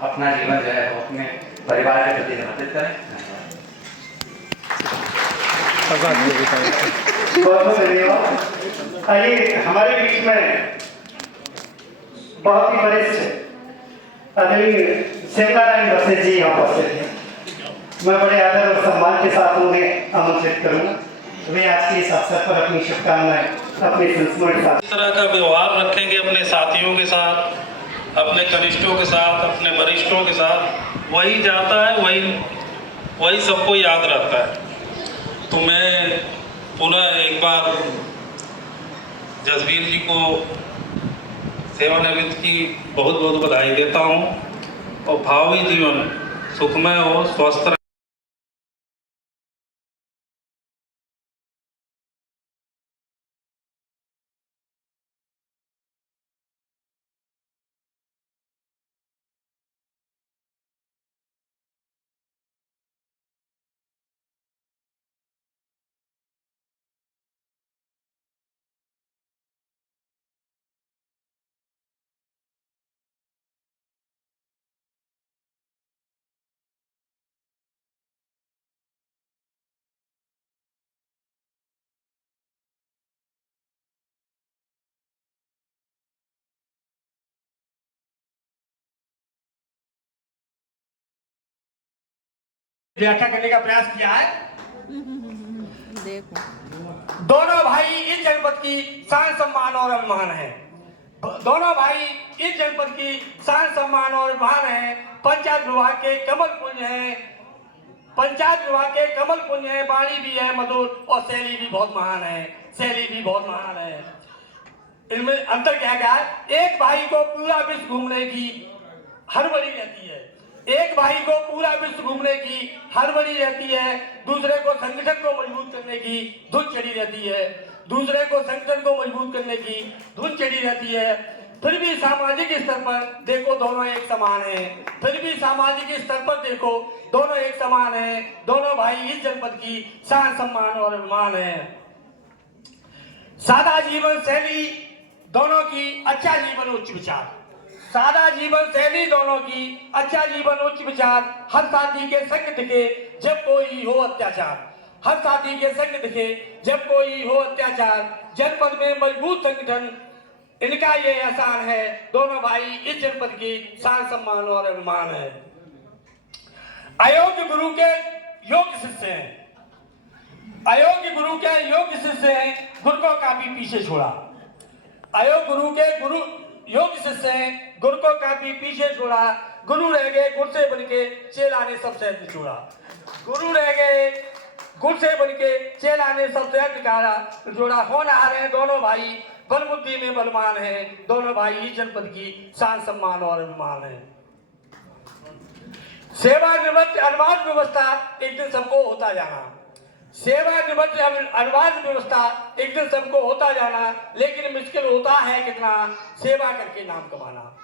अपना जीवन जो है वो अपने परिवार के प्रति समर्पित करें। बहुत बहुत धन्यवाद। आइए हमारे बीच में बहुत ही वरिष्ठ आदरणीय सेवारायण बसे जी यहाँ उपस्थित हैं। मैं बड़े आदर और सम्मान के साथ उन्हें आमंत्रित करूँगा। वे आज के इस अवसर पर अपनी शुभकामनाएं अपने संस्मरण साथ इस तरह का व्यवहार रखेंगे अपने साथियों के साथ, अपने कनिष्ठों के साथ, अपने वरिष्ठों के साथ, वही जाता है, वही सबको याद रहता है। तो मैं पुनः एक बार जसवीर जी को सेवानिवृत्त की बहुत बहुत बधाई देता हूँ और भावी जीवन सुखमय हो, स्वस्थ रहे। व्याख्या करने का प्रयास किया है। देखो दोनों भाई इस जनपद की शान सम्मान और अभिमान है। दोनों भाई इस जनपद की शान सम्मान और अभिमान है। पंचायत विभाग के कमल पुंज है, पंचायत विभाग के कमल पुंज है। वाणी भी है मधुर और शैली भी बहुत महान है, शैली भी बहुत महान है। इनमें अंतर क्या क्या है? एक भाई को पूरा विश्व घूमने की हड़बड़ी रहती है, एक भाई को पूरा विश्व घूमने की हड़बड़ी रहती है। दूसरे को संगठन को मजबूत करने की धुन चढ़ी रहती है, दूसरे को संगठन को मजबूत करने की धुन चढ़ी रहती है। फिर भी सामाजिक स्तर पर देखो दोनों एक समान है, फिर भी सामाजिक स्तर पर देखो दोनों एक समान है। दोनों भाई इस जनपद की शान सम्मान और अभिमान है। सादा जीवन शैली दोनों की, अच्छा जीवन उच्च विचार। सादा जीवन शैली दोनों की, अच्छा जीवन उच्च विचार। हर साथी के संग दिखे जब कोई हो अत्याचार, हर साथी के संग दिखे जब कोई हो अत्याचार। जनपद में मजबूत संगठन इनका ये एहसान है। दोनों भाई इस जनपद की शान सम्मान और अभिमान है। अयोग्य गुरु के योग्य शिष्य हैं, अयोग्य गुरु के योग्य शिष्य हैं, गुरु को काफी पीछे छोड़ा। अयोग्य गुरु के गुरु योग्य शिष्य हैं, गुरु को काफी पीछे छोड़ा। गुरु रह गए गुर से बनके, चेला ने सब शहर निचोड़ा। गुरु रह गए गुर से बनके, चेला ने सब शहर निकाला जोड़ा। होनहार हैं दोनों भाई, बल बुद्धि में बलवान है। दोनों भाई इस जनपद की शान सम्मान और अभिमान है। सेवानिवृत्त अनुवाद व्यवस्था एक दिन सबको होता जाना, सेवानिवृत्त अनुवाद व्यवस्था एक दिन सबको होता जाना। लेकिन मुश्किल होता है कितना सेवा करके नाम कमाना।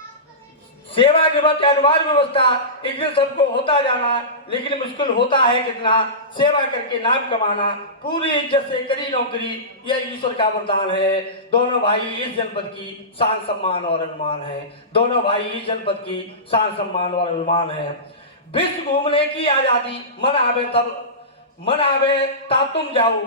सेवानिवृत्त अनुवाद व्यवस्था एक दिन सबको होता जाना, लेकिन मुश्किल होता है कितना सेवा करके नाम कमाना। पूरी इज्जत से करी नौकरी, यह ईश्वर का वरदान है। दोनों भाई इस जनपद की शान सम्मान और अभिमान है। दोनों भाई इस जनपद की शान सम्मान और अभिमान है। विश्व घूमने की आजादी मन आवे तब, मन आवे ता तुम जाओ।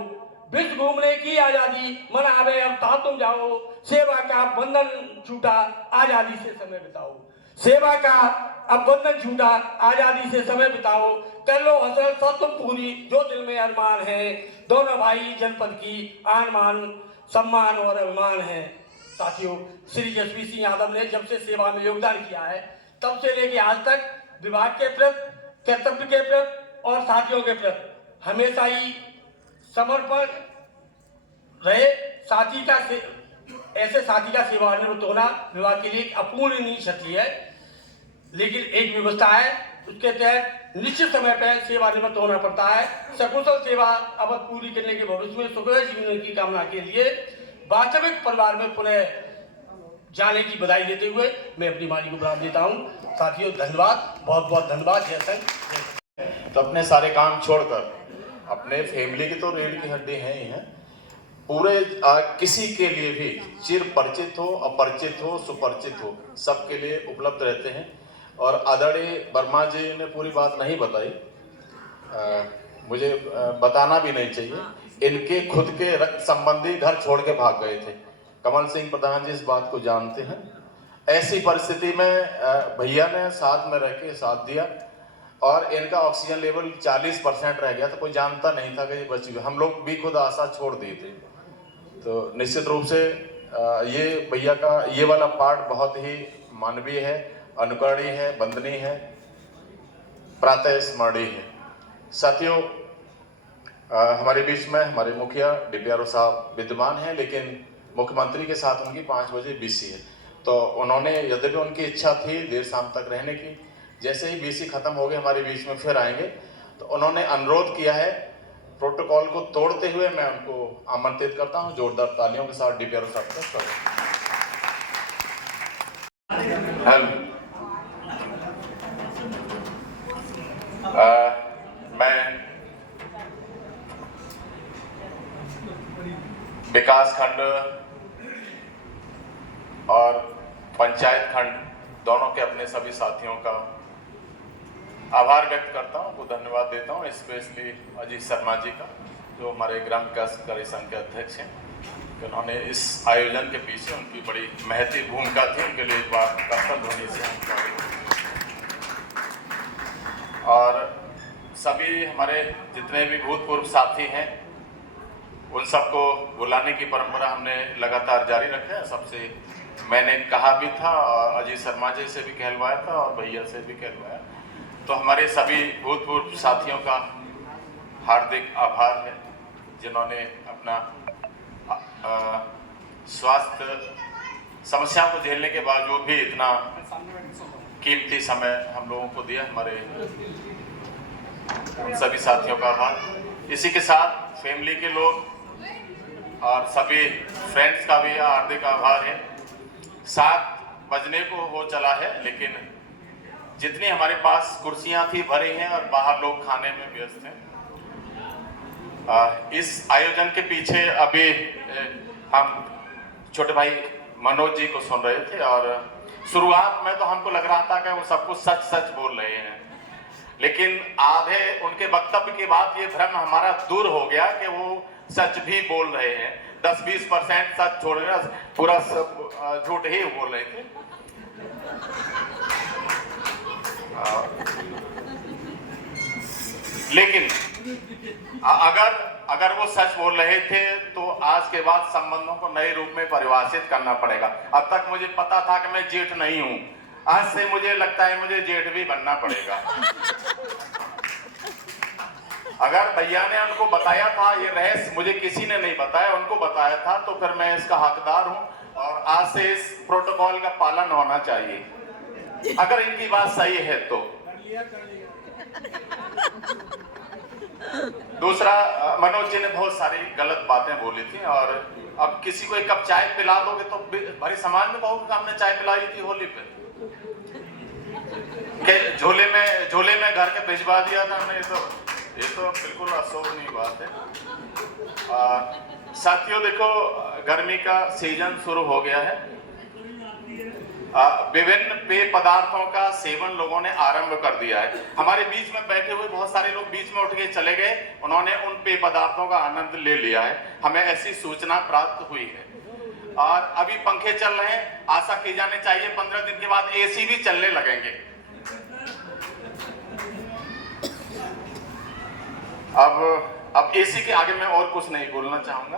विश्व घूमने की आजादी मन आवे अब ता तुम जाओ। सेवा का बंधन छूटा आजादी से समय बिताओ, सेवा का अब बंधन छूटा आजादी से समय बिताओ। कर लो हसल सब तुम पूरी जो दिल में अरमान है। दोनों भाई जनपद की आन मान सम्मान और अभिमान है। साथियों, श्री जसवीर सिंह यादव ने जब से सेवा में योगदान किया है तब से लेके आज तक विभाग के प्रति, कर्तव्य के प्रति और साथियों के प्रति हमेशा ही समर्पण रहे। साथी का ऐसे साथी का सेवानिवृत्त होना विभाग के लिए एक अपूरणीय क्षति है। लेकिन एक व्यवस्था है, उसके तहत निश्चित समय पर सेवानिवृत्त होना पड़ता है। सकुशल सेवा अवध पूरी करने के भविष्य में सुखमय जीवन की कामना के लिए वास्तविक परिवार में पुनः जाने की बधाई देते हुए मैं अपनी वाणी को विराम देता हूँ। साथियों धन्यवाद, बहुत बहुत धन्यवाद। जय संघ। तो अपने सारे काम छोड़कर अपने फैमिली की तो रीढ़ की हड्डी है ही है, पूरे किसी के लिए भी चिर परिचित हो, अपरिचित हो, सुपरिचित हो, सबके लिए उपलब्ध रहते हैं। और आदरणीय वर्मा जी ने पूरी बात नहीं बताई, मुझे बताना भी नहीं चाहिए। इनके खुद के रक्त संबंधी घर छोड़ के भाग गए थे। कमल सिंह प्रधान जी इस बात को जानते हैं। ऐसी परिस्थिति में भैया ने साथ में रह के साथ दिया और इनका ऑक्सीजन लेवल 40% रह गया, तो कोई जानता नहीं था कि ये बच गए। हम लोग भी खुद आशा छोड़ दिए थे। तो निश्चित रूप से ये भैया का ये वाला पार्ट बहुत ही मानवीय है, अनुकरणीय है, वंदनीय है, प्रातः स्मरणीय है। साथियों, हमारे बीच में हमारे मुखिया DPRO साहब विद्यमान हैं, लेकिन मुख्यमंत्री के साथ उनकी 5 बजे BC है। तो उन्होंने, यद्यपि उनकी इच्छा थी देर शाम तक रहने की, जैसे ही BC खत्म हो गए हमारे बीच में फिर आएंगे। तो उन्होंने अनुरोध किया है, प्रोटोकॉल को तोड़ते हुए मैं उनको आमंत्रित करता हूं। जोरदार तालियों के साथ DPRO साहब का स्वागत। मैं विकास खंड और पंचायत खंड दोनों के अपने सभी साथियों का आभार व्यक्त करता हूं, उनको धन्यवाद देता हूं, स्पेशली अजीत शर्मा जी का, जो हमारे ग्राम विकास कार्य संघ के अध्यक्ष हैं। उन्होंने इस आयोजन के पीछे उनकी बड़ी महती भूमिका थी, उनके लिए एक बार कर्तव्य होने से और सभी हमारे जितने भी भूतपूर्व साथी हैं उन सबको बुलाने की परंपरा हमने लगातार जारी रखा है। सबसे मैंने कहा भी था और अजीत शर्मा जी से भी कहलवाया था और भैया से भी कहलवाया। तो हमारे सभी भूतपूर्व साथियों का हार्दिक आभार है, जिन्होंने अपना स्वास्थ्य समस्याओं को झेलने के बावजूद भी इतना कीमती समय हम लोगों को दिया। हमारे उन सभी साथियों का आभार। इसी के साथ फैमिली के लोग और सभी फ्रेंड्स का भी हार्दिक आभार है। 7 बजने को हो चला है, लेकिन जितनी हमारे पास कुर्सियां थी भरी हैं और बाहर लोग खाने में व्यस्त हैं। इस आयोजन के पीछे अभी हम छोटे भाई मनोज जी को सुन रहे थे और शुरुआत में तो हमको लग रहा था कि वो सब कुछ सच सच बोल रहे हैं, लेकिन आधे उनके वक्तव्य के बाद ये भ्रम हमारा दूर हो गया कि वो सच भी बोल रहे हैं। 10-20% सच छोड़कर पूरा सब झूठ ही बोल रहे थे। लेकिन अगर वो सच बोल रहे थे तो आज के बाद संबंधों को नए रूप में परिभाषित करना पड़ेगा। अब तक मुझे पता था कि मैं जेठ नहीं हूं, आज से मुझे लगता है मुझे जेठ भी बनना पड़ेगा। अगर भैया ने उनको बताया था, ये रहस्य मुझे किसी ने नहीं बताया, उनको बताया था, तो फिर मैं इसका हकदार हूं और आज से इस प्रोटोकॉल का पालन होना चाहिए। अगर इनकी बात सही है तो। दूसरा, मनोज जी ने बहुत सारी गलत बातें बोली थी और अब किसी को एक कप चाय पिला दोगे तो भरे समाज में कहोगे हमने चाय पिलाई थी होली पे, झोले में घर के भिजवा दिया था हमने। ये तो बिल्कुल अशोभनीय बात है। साथियों देखो, गर्मी का सीजन शुरू हो गया है। विभिन्न पेय पदार्थों का सेवन लोगों ने आरंभ कर दिया है। हमारे बीच में बैठे हुए बहुत सारे लोग बीच में उठ के चले गए, उन्होंने उन पेय पदार्थों का आनंद ले लिया है। हमें ऐसी सूचना प्राप्त हुई है और अभी पंखे चल रहे हैं। आशा की जानी चाहिए 15 दिन के बाद AC भी चलने लगेंगे। अब AC के आगे मैं और कुछ नहीं बोलना चाहूंगा।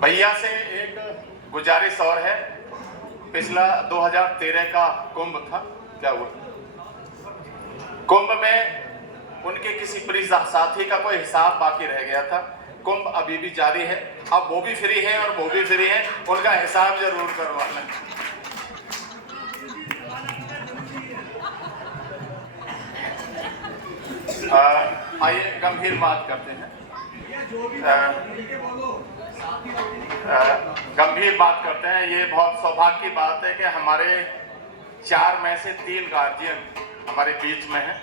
भैया से एक गुजारिश और है। पिछला 2013 का कुंभ था, क्या हुआ? कुंभ में उनके किसी प्रिय साथी का कोई हिसाब बाकी रह गया था। कुंभ अभी भी जारी है, अब वो भी फ्री है और वो भी फ्री है, उनका हिसाब जरूर करवा लें। आइए गंभीर बात करते हैं। गंभीर बात करते हैं। ये बहुत सौभाग्य की बात है कि हमारे 4 में से 3 गार्जियन हमारे बीच में हैं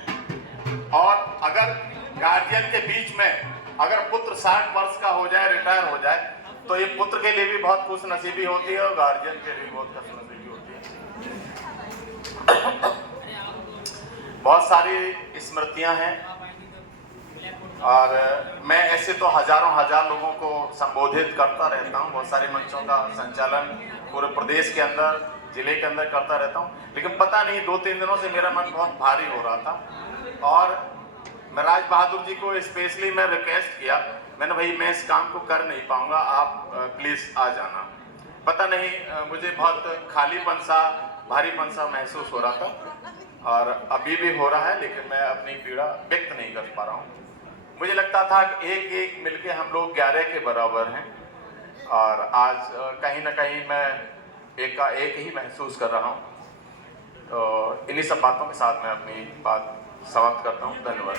और अगर गार्जियन के बीच में अगर पुत्र 60 वर्ष का हो जाए, रिटायर हो जाए, तो ये पुत्र के लिए भी बहुत खुश नसीबी होती है और गार्जियन के लिए बहुत खुश नसीबी होती है। बहुत सारी स्मृतियां हैं और मैं ऐसे तो हजार लोगों को संबोधित करता रहता हूं, बहुत सारे मंचों का संचालन पूरे प्रदेश के अंदर, जिले के अंदर करता रहता हूं, लेकिन पता नहीं 2-3 दिनों से मेरा मन बहुत भारी हो रहा था और मैं राज बहादुर जी को स्पेशली मैं रिक्वेस्ट किया, मैंने भाई मैं इस काम को कर नहीं पाऊंगा, आप प्लीज आ जाना। पता नहीं मुझे बहुत खालीपन सा, भारीपन सा महसूस हो रहा था और अभी भी हो रहा है, लेकिन मैं अपनी पीड़ा व्यक्त नहीं कर पा रहा हूँ। मुझे लगता था कि एक मिलके हम लोग 11 के बराबर हैं और आज कहीं ना कहीं मैं एक ही महसूस कर रहा हूँ। तो इन्हीं सब बातों के साथ मैं अपनी बात समाप्त करता हूँ। धन्यवाद।